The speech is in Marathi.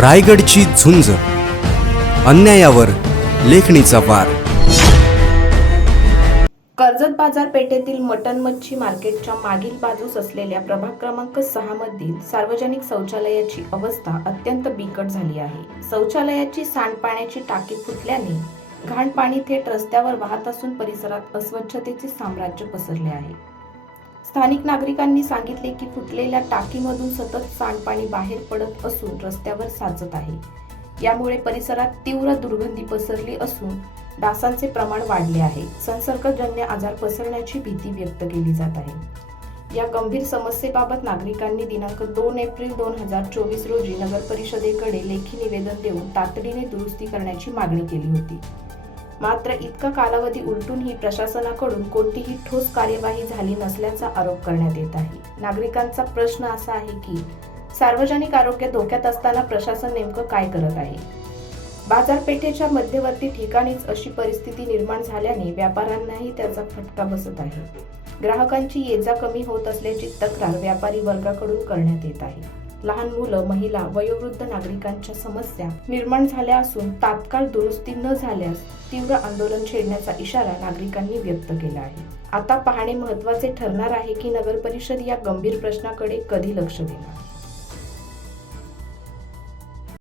रायगडची झुंज, अन्यायावर लेखणीचा वार. कर्जत बाजारपेठेतील मटन मच्छी मार्केटच्या मागील बाजूस असलेल्या प्रभाग क्रमांक 6 मधील सार्वजनिक शौचालयाची अवस्था अत्यंत बिकट झाली आहे. शौचालयाची सांडपाण्याची टाकी फुटल्याने घाण पाणी थेट रस्त्यावर वाहत असून परिसरात अस्वच्छतेचे साम्राज्य पसरले आहे. स्थानिक नागरिकांनी सांगितले की फुटलेल्या टाकीमधून सतत सांडपाणी बाहेर पडत असून रस्त्यावर साचत आहे. यामुळे परिसरात तीव्र दुर्गंधी पसरली असून डासांचे प्रमाण वाढले आहे. संसर्गजन्य आजार पसरण्याची भीती व्यक्त केली जात आहे. या गंभीर समस्येबाबत नागरिकांनी दिनांक 2 एप्रिल 2024 रोजी नगर परिषदेकडे लेखी निवेदन देऊन तातडीने दुरुस्ती करण्याची मागणी केली होती. मात्र इतका कालावधी उलटूनही प्रशासनाकडून कोणतीही ठोस कार्यवाही झाली नसल्याचा आरोप करण्यात येत आहे. नागरिकांचा प्रश्न असा आहे की सार्वजनिक आरोग्य धोक्यात असताना प्रशासन नेमकं काय करत आहे? बाजारपेठेच्या मध्यवर्ती ठिकाणीच अशी परिस्थिती निर्माण झाल्याने व्यापाऱ्यांनाही त्याचा फटका बसत आहे. ग्राहकांची ये-जा कमी होत असल्याची तक्रार व्यापारी वर्गाकडून करण्यात येत आहे. लहान मुलं, महिला, वयोवृद्ध नागरिकांच्या समस्या निर्माण झाल्या असून तात्काळ दुरुस्ती न झाल्यास तीव्र आंदोलन छेडण्याचा इशारा नागरिकांनी व्यक्त केला आहे. आता पाहणे महत्त्वाचे ठरणार आहे की नगर परिषद या गंभीर प्रश्नाकडे कधी लक्ष देणार.